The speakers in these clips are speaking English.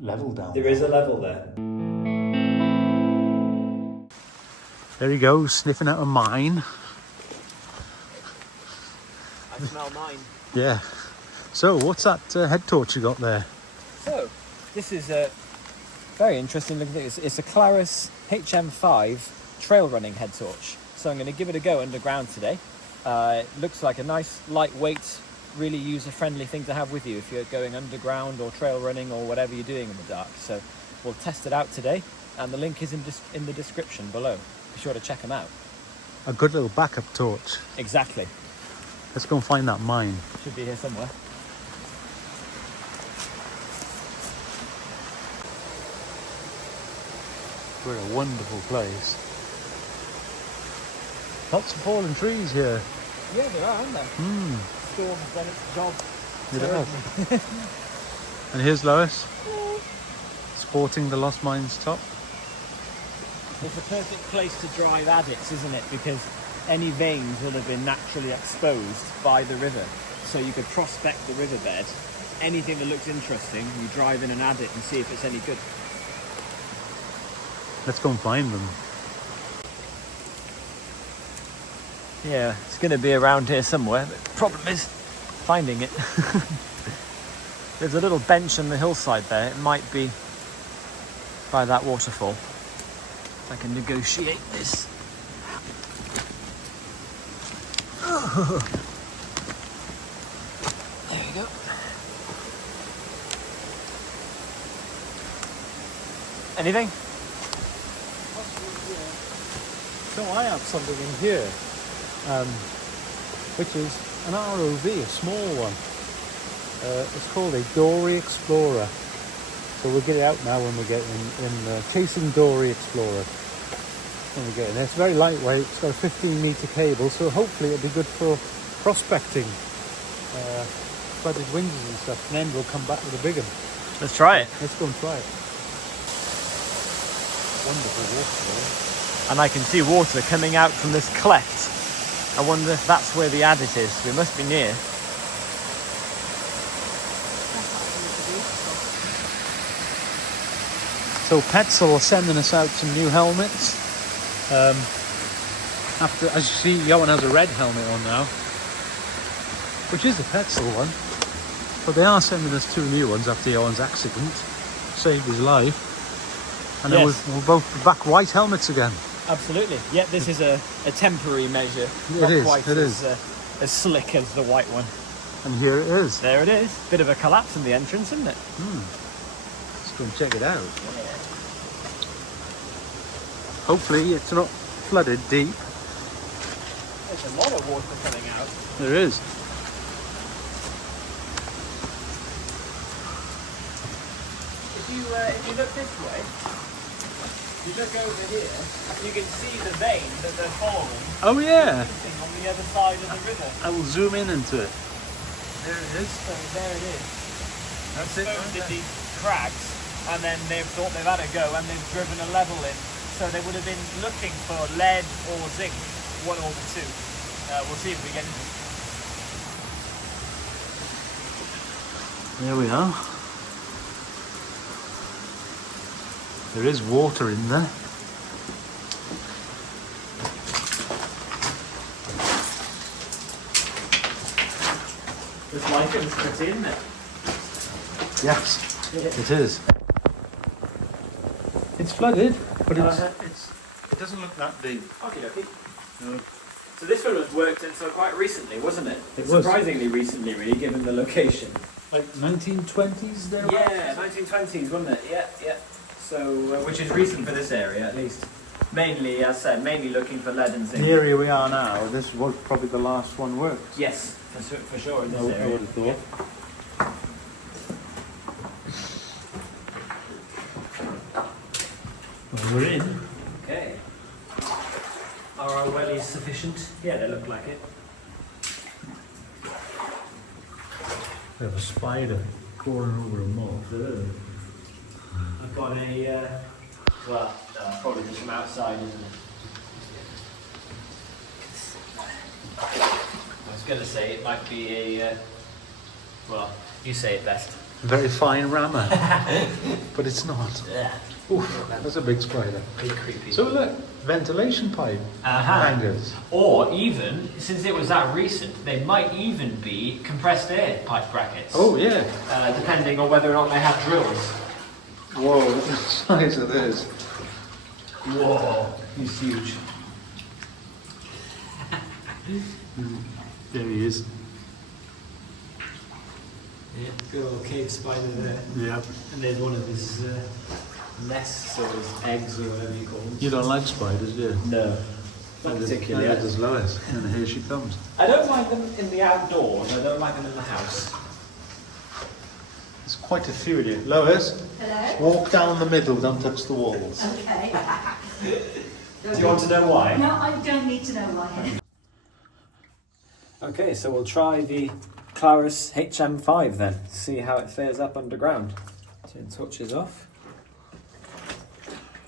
level down There is a level there. There he goes, sniffing out a mine. I smell mine. Yeah. So, what's that head torch you got there? So, this is a very interesting looking thing. It's a Claris HM5 trail running head torch. So I'm going to give it a go underground today. It looks like a nice, lightweight, really user-friendly thing to have with you if you're going underground or trail running or whatever you're doing in the dark. So we'll test it out today, and the link is in the description below. Be sure to check them out. A good little backup torch. Exactly. Let's go and find that mine. Should be here somewhere. We're in a wonderful place. Lots of fallen trees here. Yeah, there are, aren't there? Storm's done its job. It has. And here's Lois, sporting the Lost Mines top. It's a perfect place to drive adits, isn't it? Because any veins will have been naturally exposed by the river. So you could prospect the riverbed. Anything that looks interesting, you drive in an adit and see if it's any good. Let's go and find them. Yeah, it's going to be around here somewhere. But the problem is finding it. There's a little bench on the hillside there. It might be by that waterfall. If I can negotiate this. There we go. Anything? So I have something in here, which is an ROV, a small one. It's called a Dory Explorer. So we'll get it out now when we get in Chasing Dory Explorer. When we get in there. It's very lightweight, it's got a 15-metre cable, so hopefully it'll be good for prospecting, flooded winzes and stuff, and then we'll come back with a big one. Let's try it. Let's go and try it. Wonderful waterfall. And I can see water coming out from this cleft. I wonder if that's where the adit is. We must be near. So Petzl are sending us out some new helmets. After, as you see, Ioan has a red helmet on now, which is a Petzl one. But they are sending us two new ones after Ioan's accident. Saved his life. And then we'll both be back white helmets again. Absolutely. Yeah, this is a temporary measure. It is. As slick as the white one. And here it is. There it is. Bit of a collapse in the entrance, isn't it? Let's go and check it out. Hopefully it's not flooded deep. There's a lot of water coming out. There is. If you look this way, you look over here, you can see the vein that they're following. Oh yeah. On the other side of the river. I will zoom in into it. There it is. So there it is. That's it. Exposed in these crags, and then they've thought they've had a go, and they've driven a level in. So they would have been looking for lead or zinc, one or the two. We'll see if we get into it. There we are. There is water in there. It's like it's pretty, isn't it? Yes, it is. It's flooded, but it doesn't look that deep. Okay, okay. No. So this one was worked in so quite recently, wasn't it? It was. Surprisingly recently, really, given the location. Like 1920's there? Yeah, 1920s, wasn't it? Yeah, yeah. So, which is recent for this area, at least. Mainly, as I said, mainly looking for lead and zinc. The area we are now, this was probably the last one worked. Yes, for sure in this area. I would have thought. Well, we're in. Okay. Are our wellies sufficient? Yeah, they look like it. We have a spider crawling over a moth. I've got a, well, no, it's probably just from outside, isn't it? I was going to say it might be a, well, you say it best. very fine rammer, but it's not. Yeah. Oof, that's a big spider. Pretty creepy. So look, ventilation pipe hangers. Or even, since it was that recent, they might even be compressed air pipe brackets. Oh yeah. Depending on whether or not they have drills. Whoa, look at the size of this. Whoa, he's huge. There he is. Yeah, good old cave spider there. Yep. And there's one of his nests or his eggs or whatever you call them. You don't like spiders, do you? No. Not particularly. Neither does Lois. And here she comes. I don't like them in the outdoors, I don't like them in the house. There's quite a few of you. Lois, Hello? walk down the middle, don't touch the walls. Okay. Do you want to know why? No, I don't need to know why. Okay, so we'll try the Clarus HM5 then, see how it fares up underground. Turn torches off.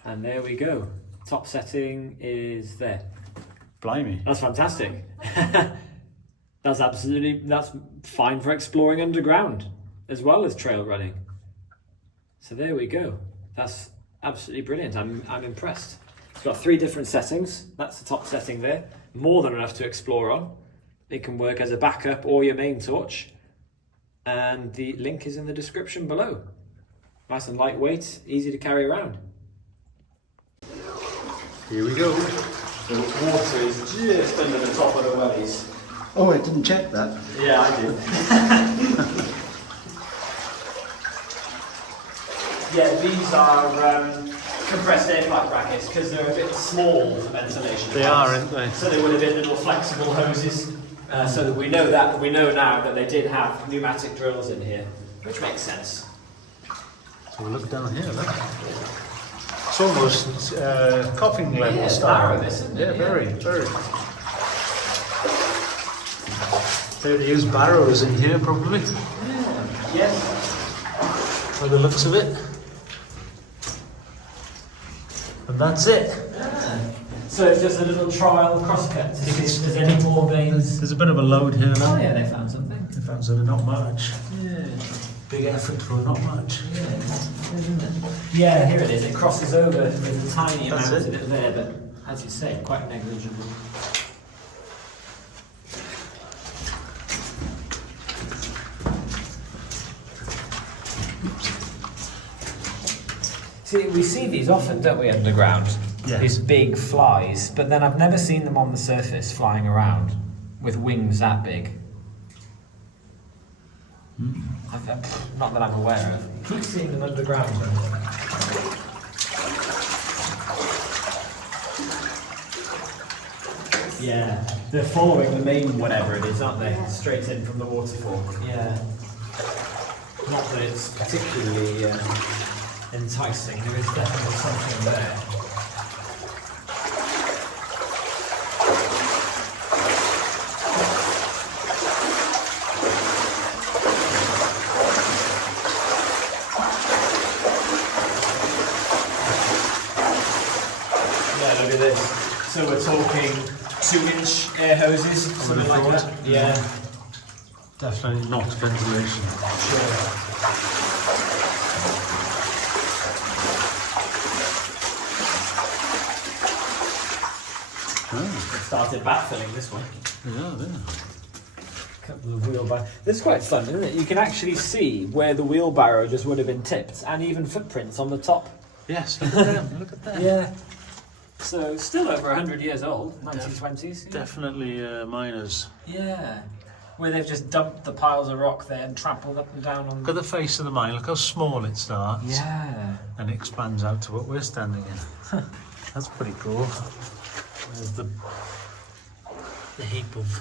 And there we go. Top setting is there. Blimey. That's fantastic. That's fine for exploring underground as well as trail running. So there we go. That's absolutely brilliant. I'm impressed. It's got 3 different settings. That's the top setting there. More than enough to explore on. It can work as a backup or your main torch. And the link is in the description below. Nice and lightweight, easy to carry around. Here we go. The water is just under the top of the wellies. Oh, I didn't check that. Yeah, I did. Yeah, these are compressed air pipe brackets because they're a bit small for ventilation. They are, aren't they? So they would have been little flexible hoses. So that we know now that they did have pneumatic drills in here, which makes sense. So we'll look down here, look. It's almost coughing level Yeah, style. narrow this, isn't it? Yeah, very, very. They use barrows in here probably, Yeah. Yes. by the looks of it. And that's it. So it's just a little trial crosscut to see if there's any more veins. There's a bit of a load here now. Oh yeah, they found something. They found something, not much. Yeah. Big effort for not much. Yeah, here it is. It crosses over with a tiny That's amount it. of it there, but as you say, quite negligible. See, we see these often, don't we, underground? Yes. These big flies, but then I've never seen them on the surface flying around with wings that big. Not that I'm aware of. Keep seeing them underground though. Yeah, they're following the main whatever it is, aren't they? Straight in from the waterfall. Yeah. Not that it's particularly enticing. There is definitely something there. Yeah, look at this. So we're talking 2-inch air hoses, something like that. Yeah. Definitely not ventilation. Sure. Started backfilling this one. Yeah, there. Couple of wheelbarrow. This is quite fun, isn't it? You can actually see where the wheelbarrow just would have been tipped, and even footprints on the top. Yes, look at them, look at them. Yeah. So still over 100 years old, 1920s. Definitely miners. Yeah. Where they've just dumped the piles of rock there and trampled up and down on. Look at the face of the mine, look how small it starts. Yeah. And it expands out to what we're standing in. That's pretty cool. There's the heap of...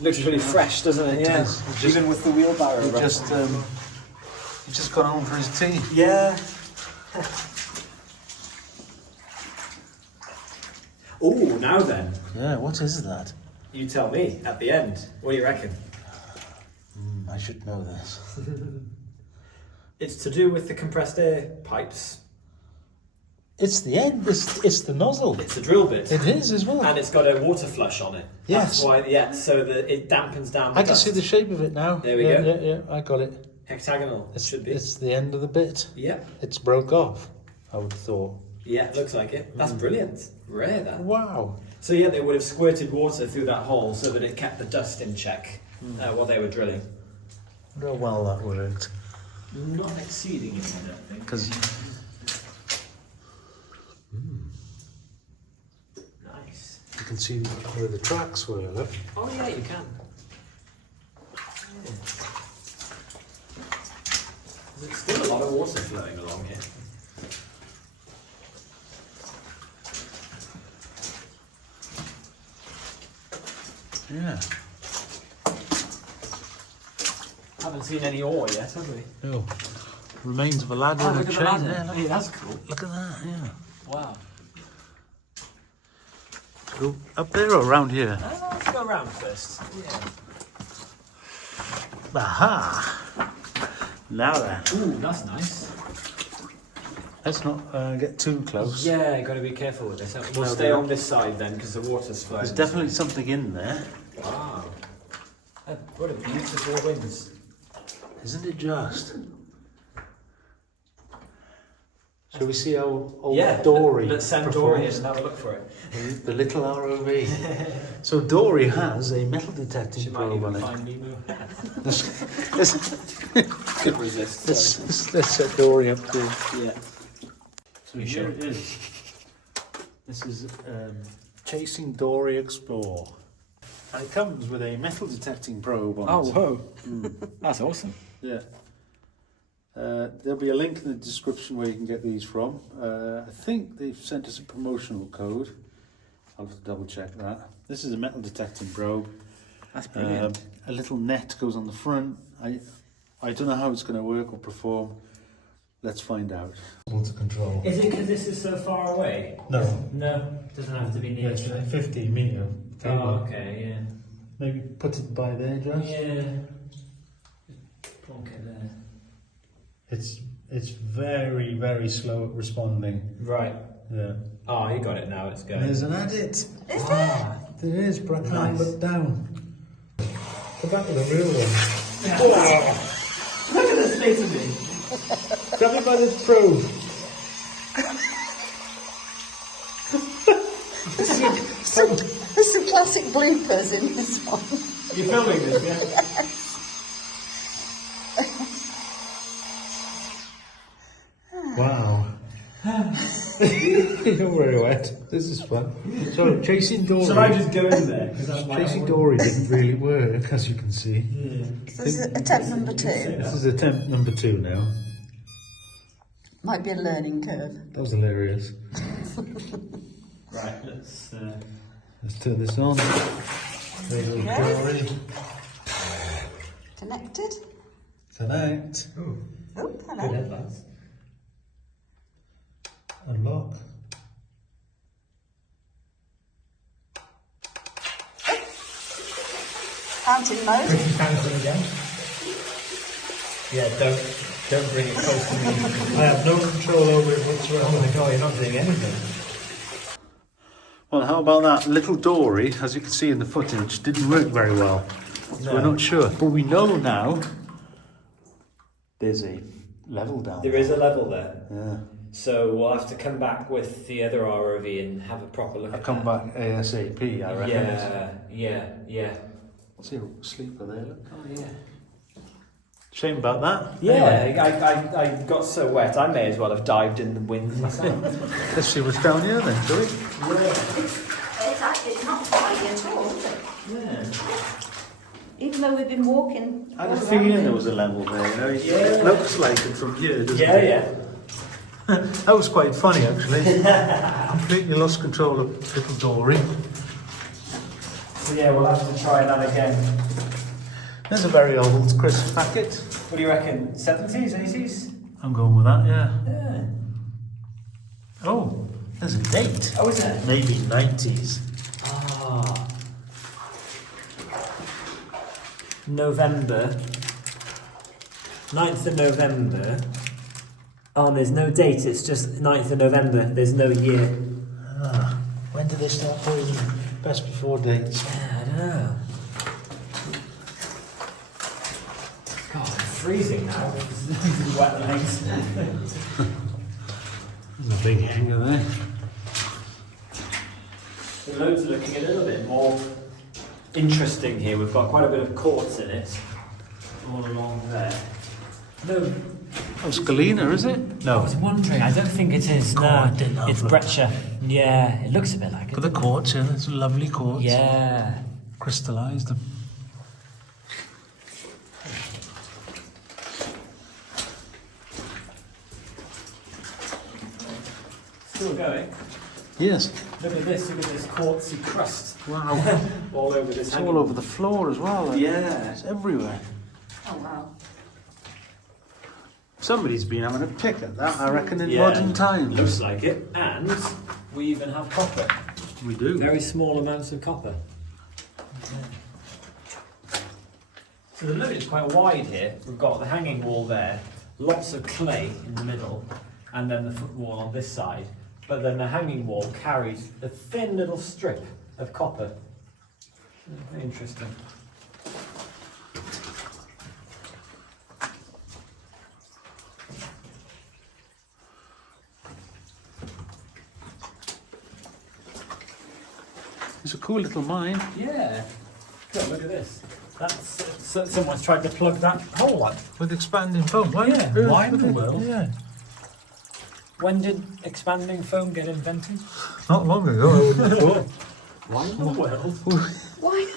Looks really fresh, doesn't it? It Yeah. does. It just- Even with the wheelbarrow. He right? he's just gone home for his tea. Yeah. Oh, now then. Yeah, what is that? You tell me at the end. What do you reckon? I should know this. It's to do with the compressed air pipes. It's the end, it's the nozzle. It's the drill bit. It is as well. And it's got a water flush on it. Yes. That's why, yeah, so that it dampens down the I can dust. see the shape of it now. There we yeah, go. Yeah, I got it. hectagonal. It should be. It's the end of the bit. Yeah. It's broke off, I would have thought. Yeah, it looks like it. That's brilliant. Rare, that. Wow. So yeah, they would have squirted water through that hole so that it kept the dust in check while they were drilling. I wonder how well that worked. Not exceeding it, I don't think. Because Nice. you can see where the tracks were, look. Oh yeah, you can. There's still a lot of water flowing along here. Yeah. Haven't seen any ore yet, have we? Oh. Remains of a ladder and a chain. Yeah, look. Hey, that's cool. Look at that, yeah. Wow. Go up there or around here? Let's go around first. Yeah. Aha! Now then. Ooh, that's nice. Let's not get too close. Yeah, got to be careful with this. We'll No, stay on this side then, because the water's flowing. There's definitely something in there. Wow. What a beautiful winds. Isn't it just? Shall we see how old Dory let's send performs? Dory in and have a look for it. The little ROV. So Dory has a metal detecting She might probe even on it. find Nemo. Let's, Could resist. let's set Dory up too. Yeah. So here it is. This is Chasing Dory Explore. And it comes with a metal detecting probe on it. whoa. That's awesome. Yeah. There'll be a link in the description where you can get these from. I think they've sent us a promotional code. I'll have to double check that. This is a metal detecting probe. That's brilliant. A little net goes on the front. I don't know how it's going to work or perform. Let's find out. Water control. Is it because this is so far away? No. No, doesn't have to be near. It's a 50 metre. Oh, okay, yeah. Maybe put it by there, Josh. Yeah. Plonk it there. It's very, very slow at responding. Right. Yeah. Oh, you got it now, it's going. There's an edit. Is there? There is, but Nice. look down. Come back with a real one. Look at the state of me. Grab it by the probe. There's some classic bloopers in this one. You're filming this, yeah? Wow. You're very wet. This is fun. So Chasing Dory. Shall I just go in there? 'Cause that's my Chasing own- Dory didn't really work, as you can see. Yeah. This is attempt number 2. This is attempt number 2 now. Might be a learning curve. That was hilarious. Right, let's... Let's turn this on. There you go, Dory. Connected. Connect. Ooh, Oh, good hello. headlights. Unlock. Counting mode. Counting again. Yeah, don't bring it close to me. I have no control over it whatsoever. Oh my god, you're not doing anything. Well, how about that little Dory, as you can see in the footage, didn't work very well. So No. we're not sure. But we know now there's a level down There is a level there. Yeah. So we'll have to come back with the other ROV and have a proper look I'll at come that. back ASAP, I reckon. Yeah. See a sleeper there, look. Oh yeah. Shame about that. Yeah, Anyway, I got so wet I may as well have dived in the wind myself. let's see what's down here then, shall we? It's not foggy at all, is it? Yeah. Even though we've been walking. I had a all feeling around there it. was a level there, you know. Yeah. It looks like it from here, doesn't it? Yeah. That was quite funny, actually. Completely lost control of little Dory. So yeah, we'll have to try that again. There's a very old crisp packet. What do you reckon? 70s, 80s? I'm going with that, yeah. Yeah. Oh, there's a date. Oh, is it? Maybe 90s. Ah. November. 9th of November. Oh, and there's no date, it's just 9th of November. There's no year. Ah, when did they start putting best before dates? Yeah, I don't know. God, freezing now. These wet legs. There's a big hanger there. The loads are looking a little bit more interesting here. We've got quite a bit of quartz in it, all along there. No. Oh, Galena, is it? I No. was wondering, I don't think it is. No, it's breccia. Yeah, it looks a bit like it. But the quartz, yeah, it's lovely quartz. Yeah. Crystallised. Still going. Yes. Look at this quartzy crust. Wow. All over this It's all over the floor as well. Yeah. It's everywhere. Oh wow. Somebody's been having a pick at that, I reckon, in Yeah. modern times. Looks like it. And we even have copper. We do. Very small amounts of copper. So the load is quite wide here. We've got the hanging wall there, lots of clay in the middle, and then the foot wall on this side. But then the hanging wall carries a thin little strip of copper. Very interesting. It's a cool little mine. Yeah. God, look at this. That's someone's tried to plug that hole up. With expanding foam. Why? Yeah, why in the world? Yeah. When did expanding foam get invented? Not long ago, I wouldn't have thought. Why in the world? Why?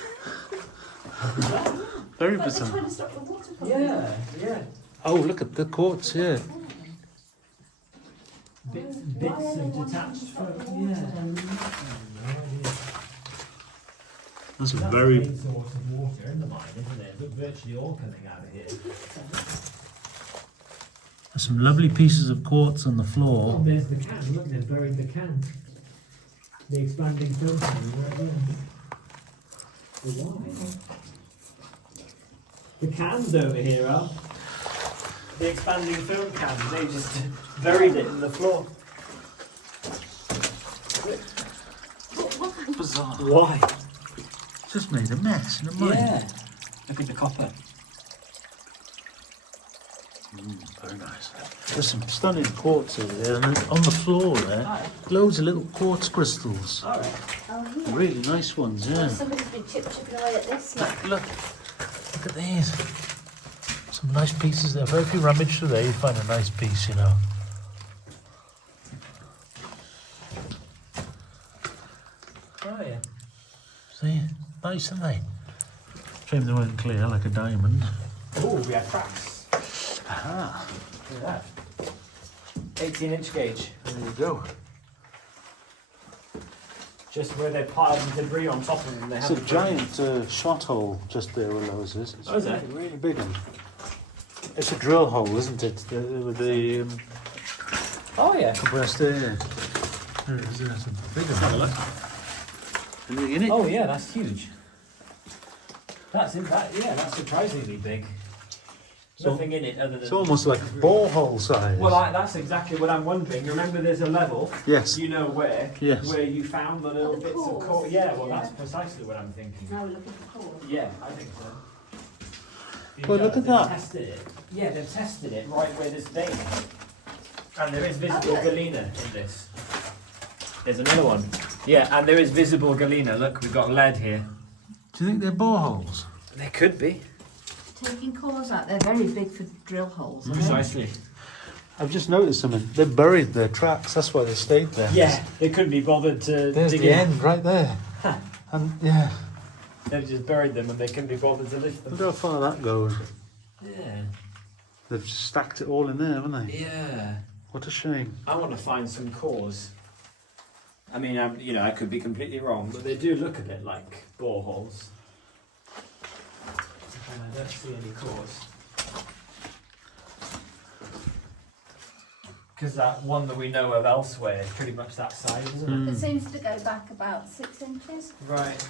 Very Like they're bizarre. trying to stop the water from Yeah. Oh, look at the quartz here. Bits of detached foam. Yeah. That's a That's very... the main source of water in the mine, isn't it? But virtually all coming out of here. There's some lovely pieces of quartz on the Oh, floor. there's the can. Look, they've buried the can. The expanding foam can right there. Why? The cans over here are the expanding film cans. They just buried it in the floor. Bizarre. Why? Just made a mess in a mine. Yeah. Look at the copper. Very nice. There's some stunning quartz over there, and then on the floor there, loads of little quartz crystals. All right. Oh, here. Really nice ones, yeah. Somebody's been chipping away at this. Look at these. Some nice pieces there. If you rummage through there, you find a nice piece, you know. Oh yeah. See? Nice, aren't they? Shame they weren't clear like a diamond. Oh, we have cracks. Aha. Look at that. 18-inch gauge. There you go. Just where they piled the debris on top of them. They It's have a giant shot hole just there where Lois is. It's Oh, is it? really big one. It's a drill hole, isn't it? With the Oh yeah. compressed air. There it is, there's a big one. Have a look. Anything in it? Oh yeah, that's huge. That's in that. Yeah, that's surprisingly big. So- Nothing in it other than. It's almost like borehole size. Well, that's exactly what I'm wondering. Remember, there's a level. Yes. You know where? Yes. Where you found the little The bits of cores. core. Yeah. Well, Yeah. that's precisely what I'm thinking. Now we're looking for core. Yeah, I think so. Well, look at They've that. Tested it. Yeah, they've tested it right where this vein is. And there is visible galena in this. There's another one. Yeah, and there is visible galena. Look, we've got lead here. Do you think they're boreholes? There could be. Taking cores out, they're very big for drill holes. aren't they? Precisely. I've just noticed something. They buried their tracks. That's why they stayed there. Yeah, they couldn't be bothered to There's dig the in. end right there. Huh. And yeah, They've just buried them and they couldn't be bothered to lift look them. how far that goes. Yeah. They've just stacked it all in there, haven't they? Yeah. What a shame. I want to find some cores. I mean, I could be completely wrong, but they do look a bit like boreholes. And I don't see any cores. Because that one that we know of elsewhere is pretty much that size, isn't It seems to go back about 6 inches. it? Right.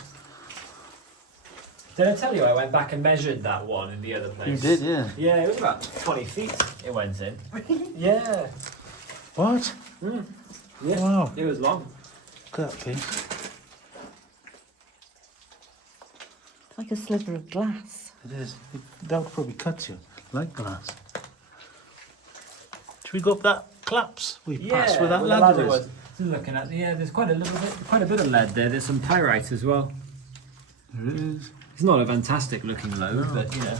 Did I tell you I went back and measured that one in the other place? You did, yeah. Yeah, it was about 20 feet it went in. Really? Yeah. What? Yeah. Wow. It was long. Look at that piece. It's like a sliver of glass. It is. That would probably cut you. like glass. Should we go up that collapse we passed Yeah, where that well, the ladder was. is? Looking at there's quite a bit of lead there. There's some pyrite as well. There is. It's not a fantastic looking load, but you know.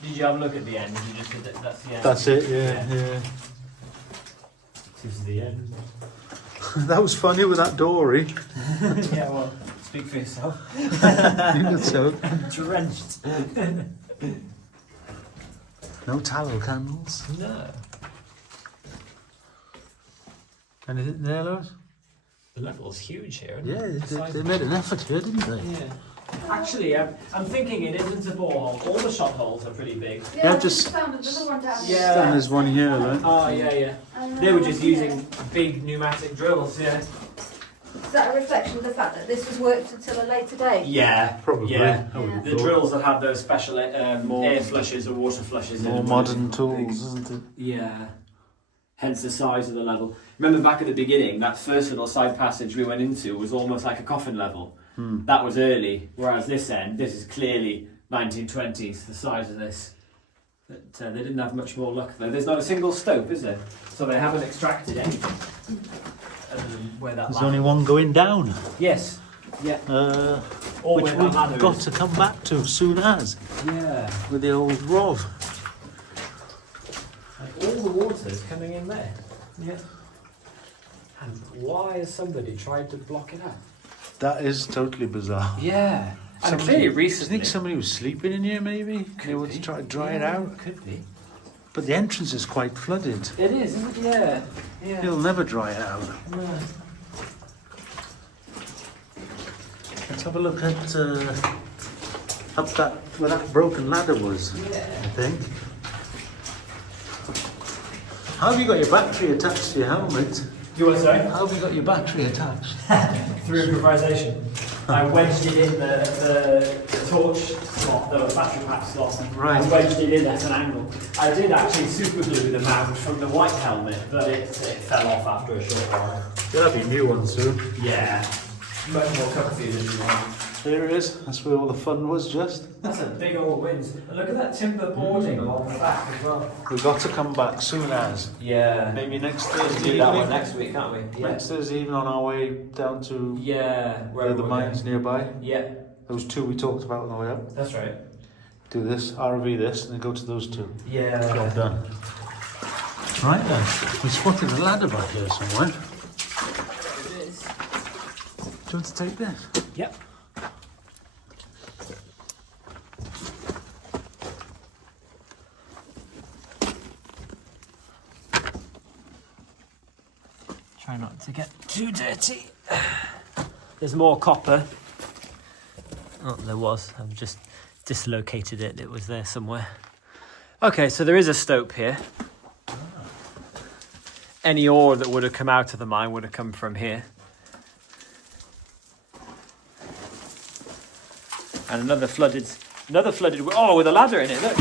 Did you have a look at the end? You just said that's the end. That's it, yeah. This is the end. That was funny with that dory. Yeah, well, speak for yourself. So, Drenched. no tallow candles. No. Anything there, Lois? The level's huge here. Yeah, Isn't they made an effort here, didn't they? Yeah. Actually, I'm thinking it isn't a borehole. All the shot holes are pretty big. Yeah, Yeah, just- found another one down here. Yeah. And there's one here, right? Oh, yeah. They were just using big pneumatic drills, yeah. Is that a reflection of the fact that this was worked until a later date? Yeah, Probably. Yeah. I would have The thought. drills that have those special air flushes or water flushes in More them. modern tools, isn't it? Yeah. Hence the size of the level. Remember back at the beginning, that first little side passage we went into was almost like a coffin level. That was early, whereas this end, this is clearly 1920s, the size of this. But they didn't have much more luck though. There's not a single stope, is there? So they haven't extracted anything. Other than where that There's ladder- only one going down, Yes. Yeah. Or which where that we've ladder got is. to come back to soon as, Yeah. with the old ROV. Like all the water's coming in there. Yeah. And why has somebody tried to block it up? That is totally bizarre. Yeah. And Somebody- clearly Do you recently. think somebody was sleeping in here, maybe? They wanted to try to dry it out. Could be. But the entrance is quite flooded. It is, isn't it? Yeah. Yeah. It'll never dry it out. No. Let's have a look at up that where that broken ladder was. Yeah. I think. How have you got your battery attached to your helmet? You want to say? How have you got your battery attached? Through improvisation. I wedged it in the torch slot, the battery pack slot. Right. I wedged it in at an angle. I did actually super glue the mount from the white helmet, but it fell off after a short while. You'll have your new one soon. Yeah. Much more comfy than you want. There it is. That's where all the fun was just. That's a big old winds. And look at that timber boarding along the back as well. We've got to come back soon as. Yeah. Maybe next We'll Thursday do that evening. one next week, can't we? Next Thursday evening on our way down to Yeah. where the mines nearby. Yeah, Those two we talked about on the way up. that's right. Do this, RV this, and then go to those two. Yeah. Job done. Right then, we spotted a ladder back here somewhere. It is. Do you want to take this? Yep. Try not to get too dirty. There's more copper. Oh, there was. I've just dislocated it. It was there somewhere. Okay, so there is a stope here. Any ore that would have come out of the mine would have come from here. And another flooded, oh, with a ladder in it, look.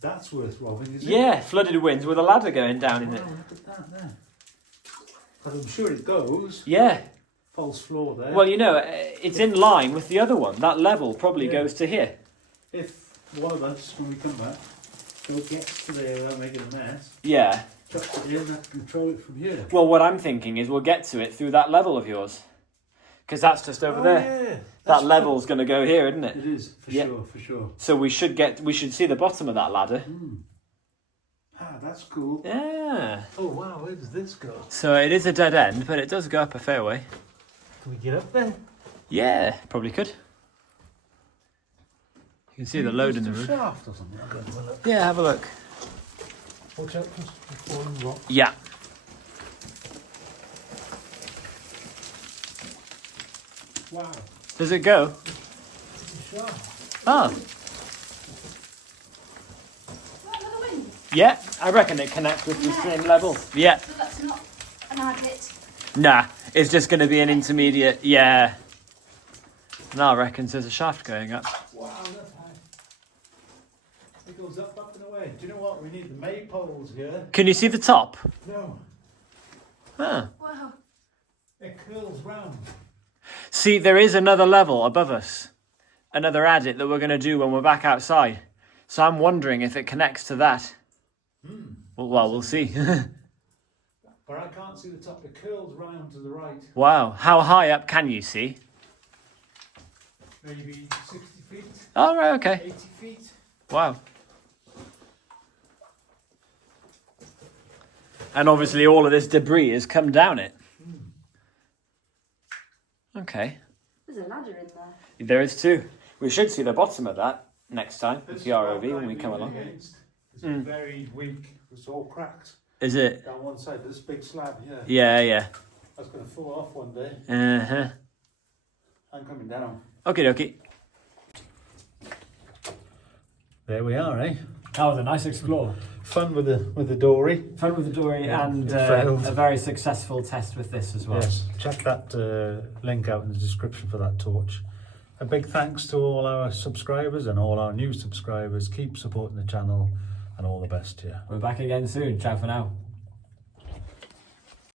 That's worth robbing, isn't Yeah, flooded winds with a ladder going down in it. Wow, look at that there. But I'm sure it goes. Yeah. False floor there. Well, you know, it's in line with the other one. That level probably Yeah. goes to here. If one of us, when we come back, gets to there without making a mess, Yeah. chucks it in, that control it from here. Well, what I'm thinking is we'll get to it through that level of yours. Because that's just over there. Yeah. That level's going to go here, isn't it? It is, for Yeah. sure, for sure. So we should see the bottom of that ladder. Ah, that's cool. Yeah. Oh wow, where does this go? So it is a dead end, but it does go up a fair way. Can we get up there? Yeah, probably could. You can see the load in the roof. Shaft or something. I'll go and have a look. Yeah, have a look. Watch out for falling rock. Yeah. Wow, Does it go? it's a shaft. Oh. Another wind. Yeah, I reckon it connects with the same level. Yeah. So that's not an agate. Nah, it's just going to be an intermediate. Yeah. Now I reckon there's a shaft going up. Wow, that's high. It goes up and away. Do you know what? We need the maypoles here. Can you see the top? No, Huh. Wow. it curls round. See, there is another level above us. another adit that we're going to do when we're back outside. So I'm wondering if it connects to that. Well, we'll see. But I can't see the top. It curls round to the right. Wow, how high up can you see? Maybe 60 feet, Oh, right, okay. 80 feet. Wow. And obviously all of this debris has come down it. Okay. There's a ladder in there. There is too. We should see the bottom of that next time with the ROV when we come along. It's very weak. It's all cracked Is it? down one side. This big slab here. Yeah. That's going to fall off one day. Uh-huh. I'm coming down. Okie dokie. There we are, eh? That was a nice explore. Fun with the dory. Fun with the dory and it failed. a very successful test with this as well. Yes, check that link out in the description for that torch. A big thanks to all our subscribers and all our new subscribers. Keep supporting the channel and all the best here. We're back again soon. Ciao for now.